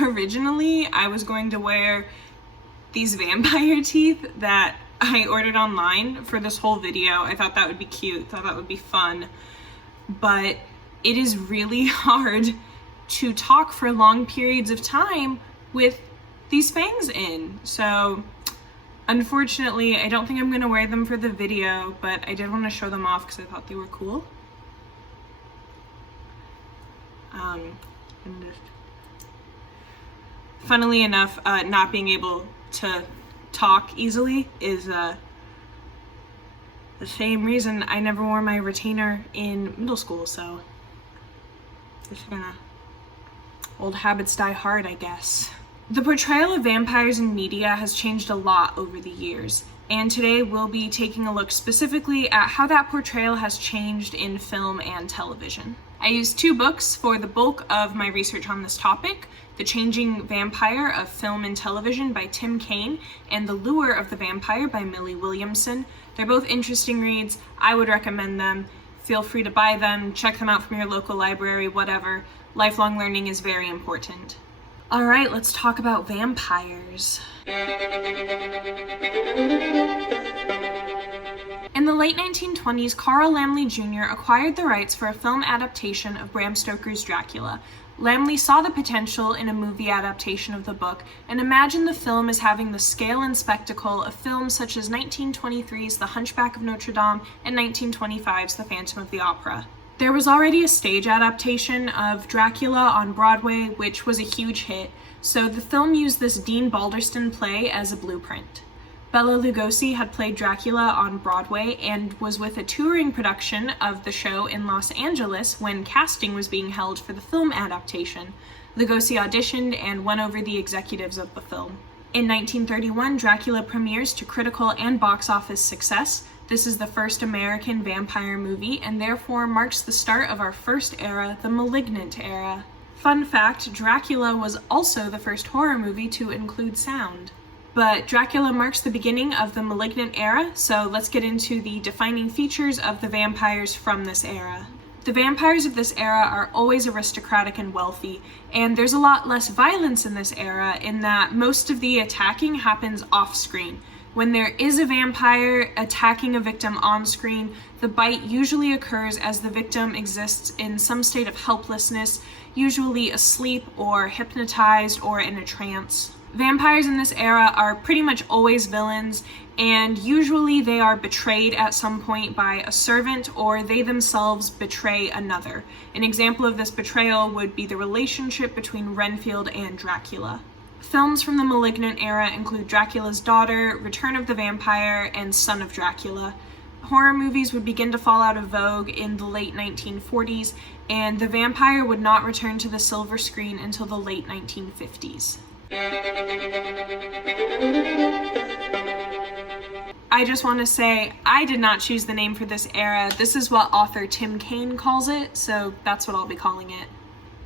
Originally, I was going to wear these vampire teeth that I ordered online for this whole video. I thought that would be cute, thought that would be fun, but it is really hard to talk for long periods of time with these fangs in. So unfortunately, I don't think I'm gonna wear them for the video, but I did want to show them off because I thought they were cool. And just, funnily enough, not being able to talk easily is the same reason I never wore my retainer in middle school, so just gonna, old habits die hard, I guess. The portrayal of vampires in media has changed a lot over the years, and today we'll be taking a look specifically at how that portrayal has changed in film and television. I used two books for the bulk of my research on this topic: The Changing Vampire of Film and Television by Tim Kaine and The Lure of the Vampire by Millie Williamson. They're both interesting reads. I would recommend them. Feel free to buy them, check them out from your local library, whatever. Lifelong learning is very important. All right, let's talk about vampires. In the late 1920s, Carl Laemmle Jr. acquired the rights for a film adaptation of Bram Stoker's Dracula. Laemmle saw the potential in a movie adaptation of the book and imagined the film as having the scale and spectacle of films such as 1923's The Hunchback of Notre Dame and 1925's The Phantom of the Opera. There was already a stage adaptation of Dracula on Broadway, which was a huge hit, so the film used this Dean Balderston play as a blueprint. Bela Lugosi had played Dracula on Broadway and was with a touring production of the show in Los Angeles when casting was being held for the film adaptation. Lugosi auditioned and won over the executives of the film. In 1931, Dracula premieres to critical and box office success. This is the first American vampire movie and therefore marks the start of our first era, the Malignant Era. Fun fact, Dracula was also the first horror movie to include sound. But Dracula marks the beginning of the Malignant Era, so let's get into the defining features of the vampires from this era. The vampires of this era are always aristocratic and wealthy, and there's a lot less violence in this era in that most of the attacking happens off-screen. When there is a vampire attacking a victim on screen, the bite usually occurs as the victim exists in some state of helplessness, usually asleep or hypnotized or in a trance. Vampires in this era are pretty much always villains, and usually they are betrayed at some point by a servant or they themselves betray another. An example of this betrayal would be the relationship between Renfield and Dracula. Films from the Malignant Era include Dracula's Daughter, Return of the Vampire, and Son of Dracula. Horror movies would begin to fall out of vogue in the late 1940s, and the vampire would not return to the silver screen until the late 1950s. I just want to say, I did not choose the name for this era. This is what author Tim Kaine calls it, so that's what I'll be calling it.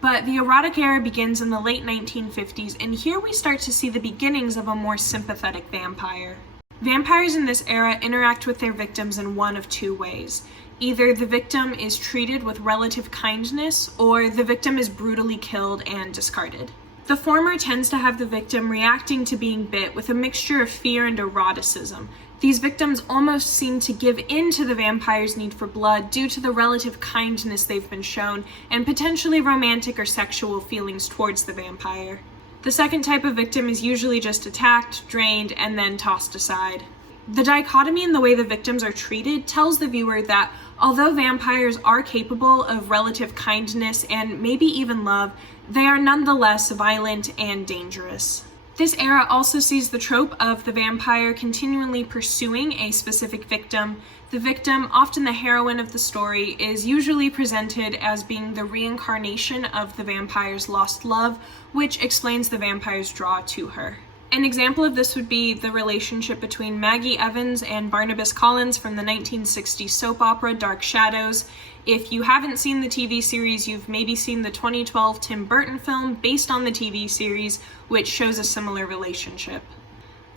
But the Erotic Era begins in the late 1950s, and here we start to see the beginnings of a more sympathetic vampire. Vampires in this era interact with their victims in one of two ways. Either the victim is treated with relative kindness, or the victim is brutally killed and discarded. The former tends to have the victim reacting to being bit with a mixture of fear and eroticism. These victims almost seem to give in to the vampire's need for blood due to the relative kindness they've been shown and potentially romantic or sexual feelings towards the vampire. The second type of victim is usually just attacked, drained, and then tossed aside. The dichotomy in the way the victims are treated tells the viewer that although vampires are capable of relative kindness and maybe even love, they are nonetheless violent and dangerous. This era also sees the trope of the vampire continually pursuing a specific victim. The victim, often the heroine of the story, is usually presented as being the reincarnation of the vampire's lost love, which explains the vampire's draw to her. An example of this would be the relationship between Maggie Evans and Barnabas Collins from the 1960s soap opera Dark Shadows. If you haven't seen the TV series, you've maybe seen the 2012 Tim Burton film based on the TV series, which shows a similar relationship.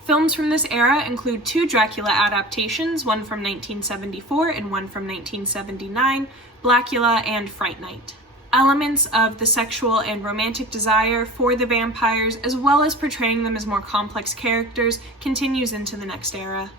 Films from this era include two Dracula adaptations, one from 1974 and one from 1979, Blackula and Fright Night. Elements of the sexual and romantic desire for the vampires, as well as portraying them as more complex characters, continues into the next era.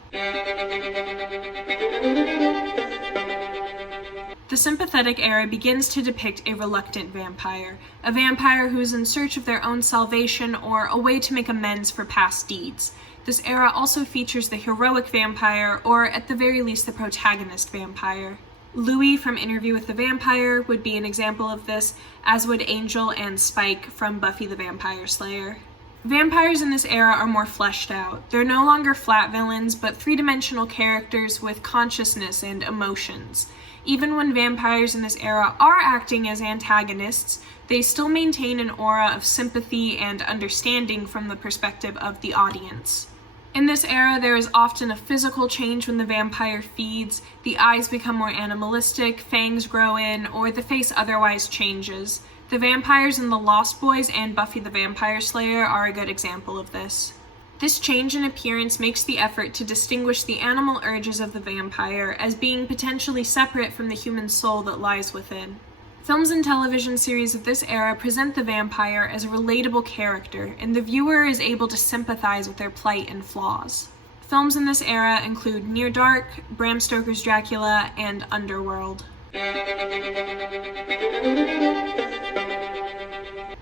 The Sympathetic Era begins to depict a reluctant vampire, a vampire who is in search of their own salvation or a way to make amends for past deeds. This era also features the heroic vampire, or at the very least the protagonist vampire. Louis from Interview with the Vampire would be an example of this, as would Angel and Spike from Buffy the Vampire Slayer. Vampires in this era are more fleshed out. They're no longer flat villains, but three-dimensional characters with consciousness and emotions. Even when vampires in this era are acting as antagonists, they still maintain an aura of sympathy and understanding from the perspective of the audience. In this era, there is often a physical change when the vampire feeds, the eyes become more animalistic, fangs grow in, or the face otherwise changes. The vampires in The Lost Boys and Buffy the Vampire Slayer are a good example of this. This change in appearance makes the effort to distinguish the animal urges of the vampire as being potentially separate from the human soul that lies within. Films and television series of this era present the vampire as a relatable character, and the viewer is able to sympathize with their plight and flaws. Films in this era include Near Dark, Bram Stoker's Dracula, and Underworld.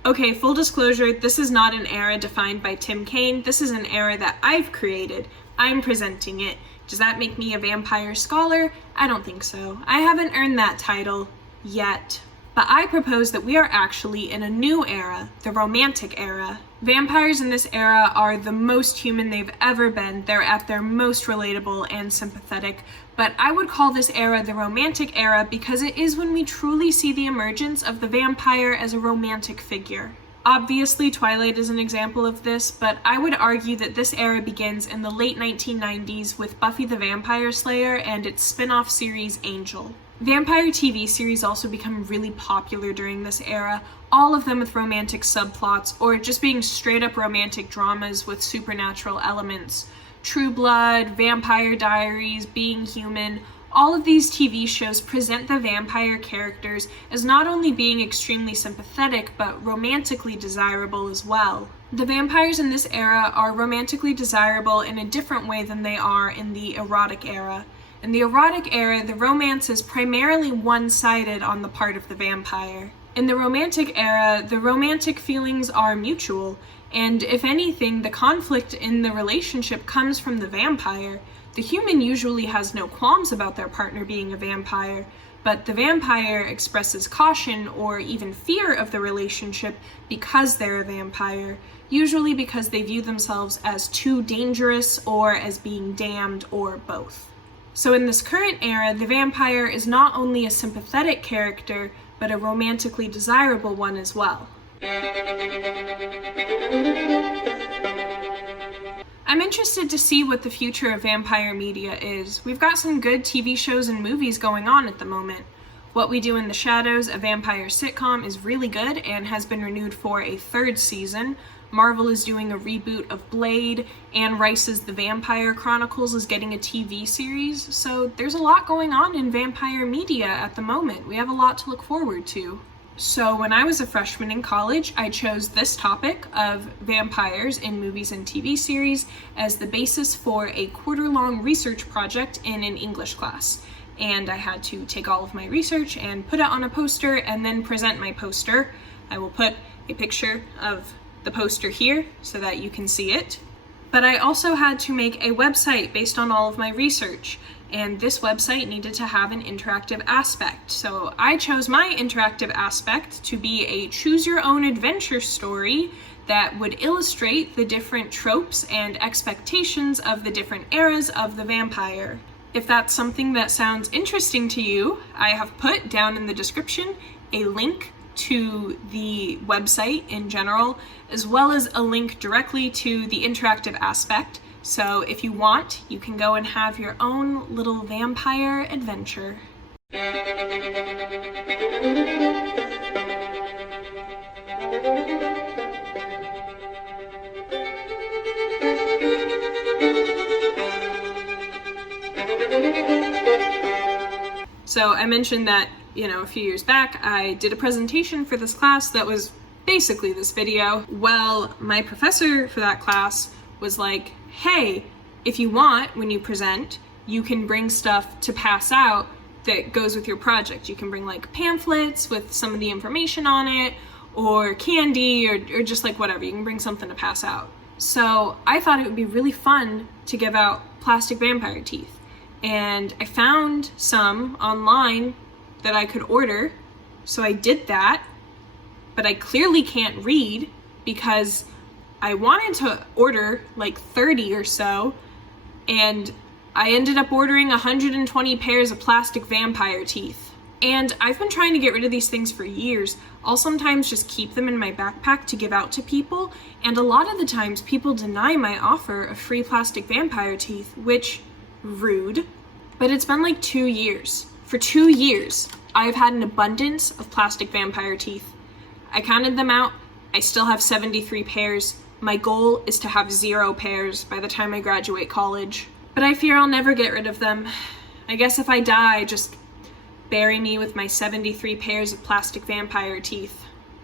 Okay, full disclosure, this is not an era defined by Tim Kaine. This is an era that I've created. I'm presenting it. Does that make me a vampire scholar? I don't think so. I haven't earned that title yet. But I propose that we are actually in a new era, the Romantic Era. Vampires in this era are the most human they've ever been. They're at their most relatable and sympathetic. But I would call this era the Romantic Era because it is when we truly see the emergence of the vampire as a romantic figure. Obviously, Twilight is an example of this, but I would argue that this era begins in the late 1990s with Buffy the Vampire Slayer and its spin-off series Angel. Vampire TV series also become really popular during this era, all of them with romantic subplots, or just being straight-up romantic dramas with supernatural elements. True Blood, Vampire Diaries, Being Human, all of these TV shows present the vampire characters as not only being extremely sympathetic, but romantically desirable as well. The vampires in this era are romantically desirable in a different way than they are in the Erotic Era. In the Erotic Era, the romance is primarily one-sided on the part of the vampire. In the Romantic Era, the romantic feelings are mutual, and if anything, the conflict in the relationship comes from the vampire. The human usually has no qualms about their partner being a vampire, but the vampire expresses caution or even fear of the relationship because they're a vampire, usually because they view themselves as too dangerous or as being damned or both. So in this current era, the vampire is not only a sympathetic character, but a romantically desirable one as well. I'm interested to see what the future of vampire media is. We've got some good TV shows and movies going on at the moment. What We Do in the Shadows, a vampire sitcom, is really good and has been renewed for a third season. Marvel is doing a reboot of Blade, Anne Rice's The Vampire Chronicles is getting a TV series, so there's a lot going on in vampire media at the moment. We have a lot to look forward to. So when I was a freshman in college, I chose this topic of vampires in movies and TV series as the basis for a quarter-long research project in an English class. And I had to take all of my research and put it on a poster and then present my poster. I will put a picture of the poster here so that you can see it. But I also had to make a website based on all of my research, and this website needed to have an interactive aspect. So I chose my interactive aspect to be a choose-your-own-adventure story that would illustrate the different tropes and expectations of the different eras of the vampire. If that's something that sounds interesting to you, I have put down in the description a link to the website in general, as well as a link directly to the interactive aspect. So if you want, you can go and have your own little vampire adventure. So I mentioned that a few years back, I did a presentation for this class that was basically this video. Well, my professor for that class was like, hey, if you want, when you present, you can bring stuff to pass out that goes with your project. You can bring like pamphlets with some of the information on it, or candy, or just like whatever. You can bring something to pass out. So I thought it would be really fun to give out plastic vampire teeth. And I found some online that I could order. So I did that, but I clearly can't read because I wanted to order like 30 or so, and I ended up ordering 120 pairs of plastic vampire teeth. And I've been trying to get rid of these things for years. I'll sometimes just keep them in my backpack to give out to people, and a lot of the times people deny my offer of free plastic vampire teeth, which, rude. But it's been like 2 years. For 2 years, I've had an abundance of plastic vampire teeth. I counted them out. I still have 73 pairs. My goal is to have 0 pairs by the time I graduate college. But I fear I'll never get rid of them. I guess if I die, just bury me with my 73 pairs of plastic vampire teeth.